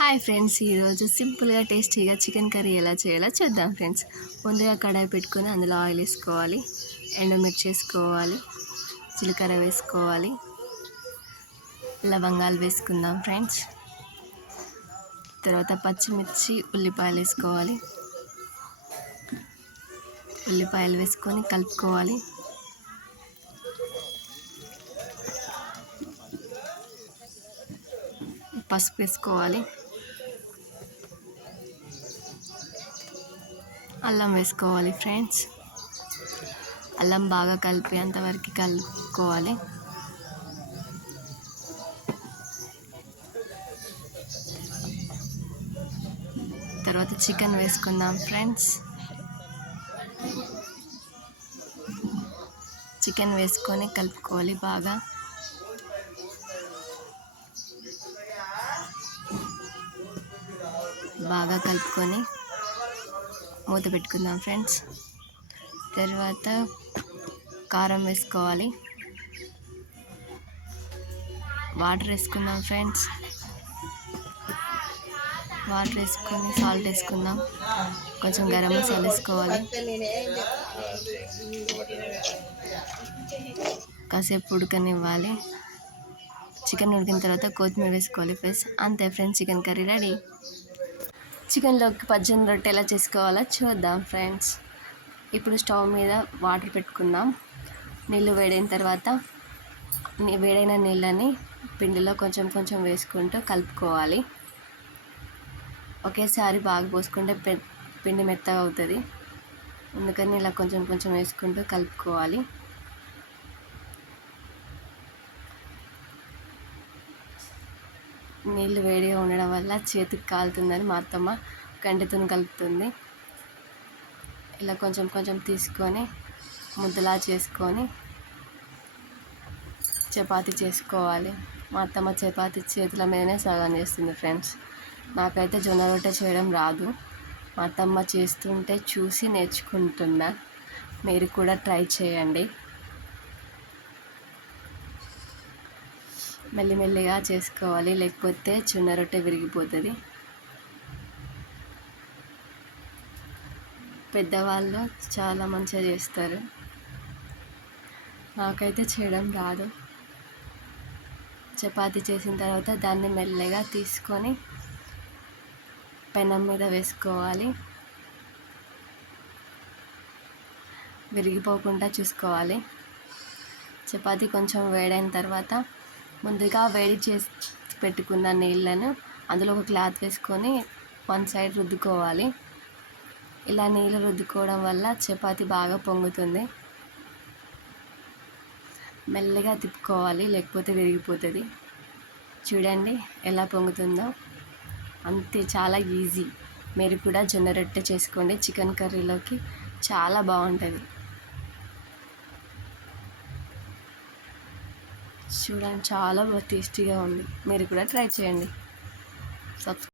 Hi friends, ఈరోజు సింపుల్గా టేస్టీగా చికెన్ కర్రీ ఎలా చేయాలో చూద్దాం ఫ్రెండ్స్. ముందుగా కడాయి పెట్టుకొని అందులో ఆయిల్ వేసుకోవాలి, ఎండుమిర్చి వేసుకోవాలి, జీలకర్ర వేసుకోవాలి, లవంగాలు వేసుకుందాం ఫ్రెండ్స్. తర్వాత పచ్చిమిర్చి, ఉల్లిపాయలు వేసుకోవాలి. ఉల్లిపాయలు వేసుకొని కలుపుకోవాలి. పసుపు వేసుకోవాలి. అల్లం వేసుకోవాలి ఫ్రెండ్స్. అల్లం బాగా కలిపేంతవరకు కలుపుకోవాలి. తర్వాత చికెన్ వేసుకుందాం ఫ్రెండ్స్. చికెన్ వేసుకొని కలుపుకోవాలి బాగా. కలుపుకొని మూత పెట్టుకుందాం ఫ్రెండ్స్. తర్వాత కారం వేసుకోవాలి. వాటర్ వేసుకుందాం ఫ్రెండ్స్. వాటర్ వేసుకొని సాల్ట్ వేసుకుందాం. కొంచెం గరం మసాలా వేసుకోవాలి. కాసేపు ఉడకనివ్వాలి. చికెన్ ఉడికిన తర్వాత కొత్తిమీర వేసుకోవాలి ఫ్రెండ్స్. అంతే ఫ్రెండ్స్, చికెన్ కర్రీ రెడీ. చికెన్లోకి పచ్చని రొట్టె ఎలా చేసుకోవాలో చూద్దాం ఫ్రెండ్స్. ఇప్పుడు స్టవ్ మీద వాటర్ పెట్టుకుందాం. నీళ్ళు వేడైన తర్వాత వేడైన నీళ్ళని పిండిలో కొంచెం కొంచెం వేసుకుంటూ కలుపుకోవాలి. ఒకేసారి బాగా పోసుకుంటే పిండి మెత్తగా అవుతుంది. అందుకని ఇలా కొంచెం కొంచెం వేసుకుంటూ కలుపుకోవాలి. నీళ్ళు వేడిగా ఉండడం వల్ల చేతికి కాలుతుందని మా అత్తమ్మ గంటెతో కలుపుతుంది. ఇలా కొంచెం కొంచెం తీసుకొని ముద్దలా చేసుకొని చపాతీ చేసుకోవాలి. మా అత్తమ్మ చపాతీ చేతుల మీదనే సగం చేస్తుంది ఫ్రెండ్స్. నాకైతే జొన్న రొట్టె చేయడం రాదు. మా అత్తమ్మ చేస్తుంటే చూసి నేర్చుకుంటున్నా. మీరు కూడా ట్రై చేయండి. మెల్లిమెల్లిగా చేసుకోవాలి, లేకపోతే జొన్న రొట్టె విరిగిపోతుంది. పెద్దవాళ్ళు చాలా మంచిగా చేస్తారు. నాకైతే చేయడం రాదు. చపాతీ చేసిన తర్వాత దాన్ని మెల్లగా తీసుకొని పెనం మీద వేసుకోవాలి. విరిగిపోకుండా చూసుకోవాలి. చపాతీ కొంచెం వేడైన తర్వాత ముందుగా వేడి చేసి పెట్టుకున్న నీళ్ళను అందులో ఒక క్లాత్ వేసుకొని వన్ సైడ్ రుద్దుకోవాలి. ఇలా నీళ్ళు రుద్దుకోవడం వల్ల చపాతీ బాగా పొంగుతుంది. మెల్లగా తిప్పుకోవాలి, లేకపోతే విరిగిపోతుంది. చూడండి ఎలా పొంగుతుందో. అంతే, చాలా ఈజీ. మీరు కూడా జొన్న రొట్టె చేసుకోండి. చికెన్ కర్రీలోకి చాలా బాగుంటుంది. చూడండి, చాలా టేస్టీగా ఉంది. మీరు కూడా ట్రై చేయండి.